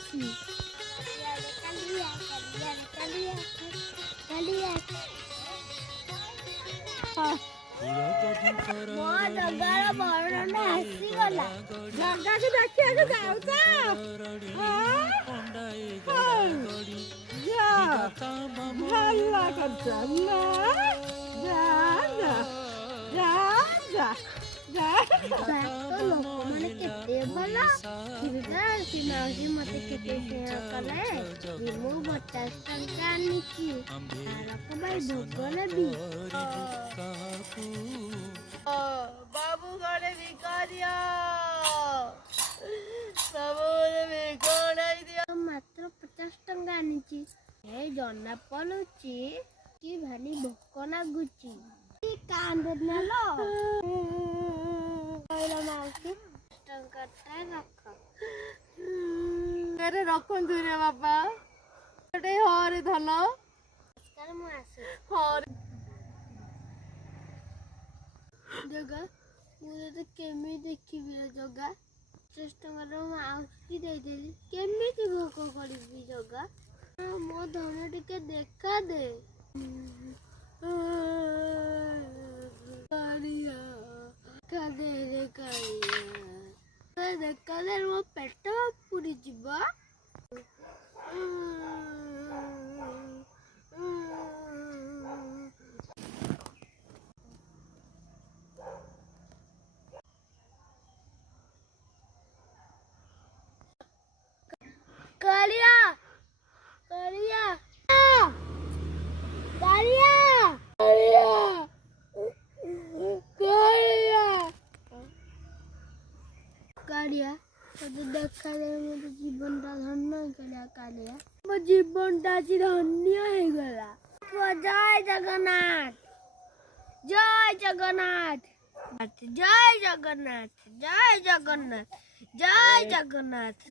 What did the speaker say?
আসি। ମୋ ଜଗାର ବରଣଟା ଆସିଗଲା। ଜଗାକୁ ଦେଖିବାକୁ ଯାଉଛ? ଭଲ କରୁଛ ନା? ଲୋକମାନେ କେତେ ଭଲ। ମାଉସୀ ମତେ କେତେ ସ୍ନେହ କଲେ। ମୁଁ 50 ଟଙ୍କା ଆଣିଛି, ତାରକ ଭାଇ ଭୋଗ ନେବି। ବାବୁ ଘରେ ଭିକାରିଆ, ବାବୁ ଘରେ ଭିକ ନାହିଁ ଦିଅ। ମାତ୍ର 50 ଟଙ୍କା ଆଣିଛି। ଏଇ ଜଣା ପଡୁଛି କି ଭାରି ଭୋକ ଲାଗୁଛି। କାନ୍ଦ ନେଲ ମାଉସୀ, ଟଙ୍କାଟା ରଖ। ରଖନ୍ତୁ ରେ ବାପା, ଗୋଟେ ହରେ ଧନ। ମୁଁ ଆସେ। ହରେ ଜଗା, ମୁଁ ତତେ କେମିତି ଦେଖିବି ରେ ଜଗା? 50 ଟଙ୍କାର ମାଉସୀ ଦେଇଦେଲି, କେମିତି ଭୋଗ କରିବି ଜଗା? ମୋ ଧନ ଟିକେ ଦେଖା ଦେ। ଦେଖାଦେ, ମୋ ପେଟ ପୁରିଯିବ। କାଳିଆ, କାଳିଆ, କାଳିଆ, କାଳିଆ, କାଳିଆ, କାଳିଆ, ତତେ ଦେଖାଯାଏ ମୋର ଜୀବନଟା ଧନ୍ୟ ହେଇଗଲା। କାଳିଆ, ମୋ ଜୀବନଟା ଆଜି ଧନ୍ୟ ହେଇଗଲା। ଜୟ ଜଗନ୍ନାଥ, ଜୟ ଜଗନ୍ନାଥ, ଜୟ ଜଗନ୍ନାଥ, ଜୟ ଜଗନ୍ନାଥ, ଜୟ ଜଗନ୍ନାଥ।